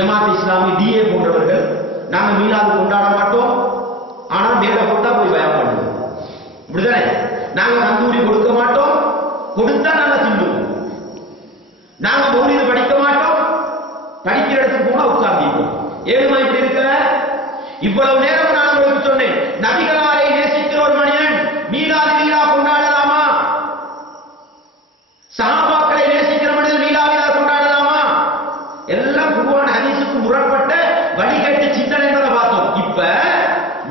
ஜமாத் Islami DA போன்றவர்கள் நாங்கள் மீலாது கொண்டாட மாட்டோம். ஆனால் மேலே போட்டா போய் பயம் பண்ணுவோம். இப்படிதானே? நாங்கள் கந்தூரி கொடுக்க மாட்டோம். கொடுத்தா நாங்கள் திண்டுவோம் நாங்கள் மௌனியில் படிக்க மாட்டோம். படிக்கிற இடத்துக்கு போனால் உட்கார்ந்திருப்போம். ஏழுமா இப்படி இருக்கிற இவ்வளவு நேரம் நான் உங்களுக்கு சொன்னேன் நபிகளாரை நேசிக்கிற ஒரு மனிதன் மீலாது மீலா கொண்டாடலாமா சஹாபாக்களை நேசிக்கிற மனிதன் மீலா மீலா கொண்டாடலாமா எல்லாம் குருவான ஹதீஸுக்கு முரண்பட்ட வழிகட்டு சிந்தனைகளை பார்த்தோம். இப்ப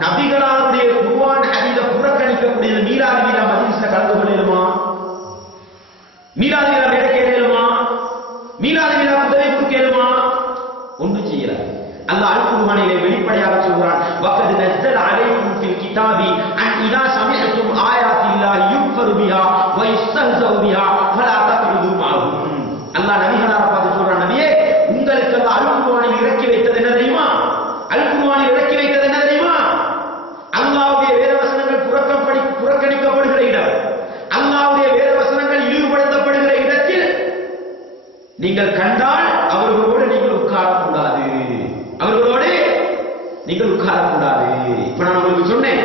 நபிகளாருடைய குருவான் ஹதீஸ புறக்கணிக்கக்கூடிய மீலாது மீலா மஜ்லிஸ்ல கலந்து கொள்ளிடுமா? மீலாது மீலா வேலை கேளுமா? மீலாது மீலா உதவி கேளுமா? ஒன்று செய்யலாம் அல்லாஹ் அல் வெளிப்படையாக சொல்கிறான் வக்கத் நஸ்ஸல அலைக்கும் ஃபில் கிதாபி அன் இதா சமிஅத்தும் ஆயாத்தில்லாஹி யுக்ஃபரு பிஹா வ யுஸ்தஹ்ஸவு பிஹா ஃபலா நீங்கள் கண்டால் அவர்களோடு நீங்கள் உட்காரக்கூடாது. அவர்களோடு நீங்கள் உட்காரக்கூடாது. இப்ப நான் உங்களுக்கு சொன்னேன்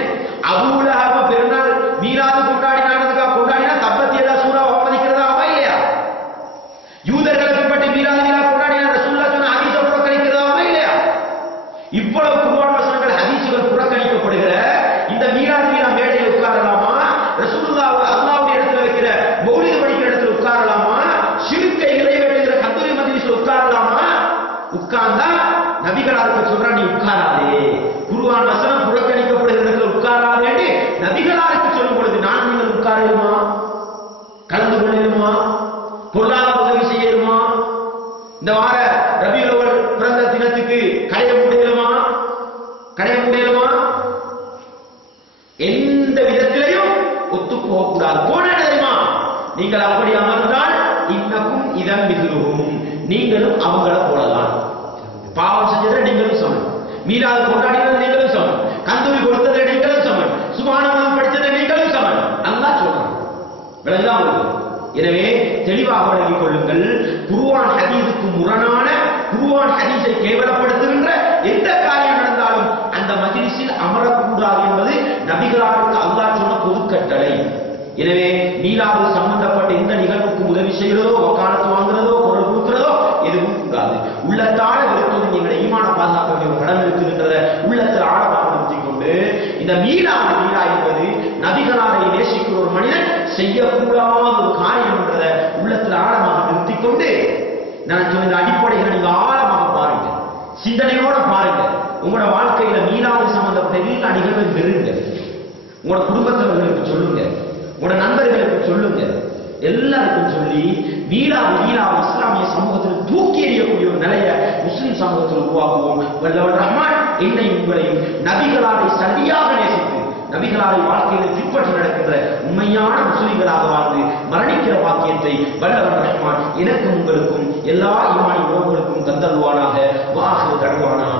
உட்காராதே. குருவான் வசனம் புறக்கணிக்கப்படுகிற உட்காராதேன்னு நபிகளாருக்கு சொல்லும் பொழுது நான் நீங்கள் உட்காரலுமா? கலந்து கொள்ளலுமா? பொருளாதார உதவி செய்யணுமா இந்த வார ரவி பிறந்த தினத்துக்கு கடைய முடியலுமா கடைய முடியலுமா எந்த விதத்திலையும் ஒத்து போகக்கூடாது. போன தெரியுமா? நீங்கள் அப்படி அமர்ந்தால் இன்னக்கும் இதன் மிகுவும் நீங்களும் அவங்கள போடலாம் பாவம் சமன் கொண்டாடினது நீங்களும் சமன் கந்தூரி கொடுத்தது நீங்களும் சமன் சுமானவனம் படித்தது நீங்களும் சமன் நல்லா சொல்றாங்க. எனவே தெளிவாக வழங்கிக் கொள்ளுங்கள். குருவான் ஹதீஸுக்கு முரணான குருவான் ஹதீஸை கேவலப்படுத்துகின்ற எந்த காரியம் நடந்தாலும் அந்த மஜ்லிஸில் அமரக்கூடாது என்பது நபிகளாருக்கு அல்லாஹ் சொன்ன பொதுக்கட்டளை. எனவே மீளாது சம்பந்தப்பட்ட எந்த நிகழ்வுக்கு உதவி செய்கிறதோ இந்த மீளாது மீளா என்பது நபிகளாரை நேசிக்கிற ஒரு மனிதன் செய்யக்கூடாத ஒரு காரியம் என்றதை உள்ளத்தில் ஆழமாக நிறுத்திக் கொண்டு நான் சொன்ன அடிப்படைகளை நீங்க ஆழமாக பாருங்க சிந்தனையோட பாருங்க உங்களோட வாழ்க்கையில மீளாது சம்பந்தப்பட்ட எல்லா நிகழ்வையும் பெறுங்க உங்களோட குடும்பத்தவர்களுக்கு சொல்லுங்க உங்களோட நண்பர்களுக்கு சொல்லுங்க எல்லாருக்கும் சொல்லி மீளாது மீளாது இஸ்லாமிய சமூகத்தில் தூக்கி எறியக்கூடிய முஸ்லிம் சமூகத்தில் உருவாக்குவோம். வல்லவன் ரஹ்மான் என்னை உங்களையும் நபிகளாரை சரியாக நேசித்து நபிகளாரை வாழ்க்கையில் பின்பற்றி நடக்கின்ற உண்மையான முஸ்லிம்களாக வாழ்ந்து மரணிக்கிற வாக்கியத்தை வல்லவன் ரஹ்மான் எனக்கும் உங்களுக்கும் எல்லா இமானி உறவுகளுக்கும் தந்தல்வானாக வாக்கு தருவானாக.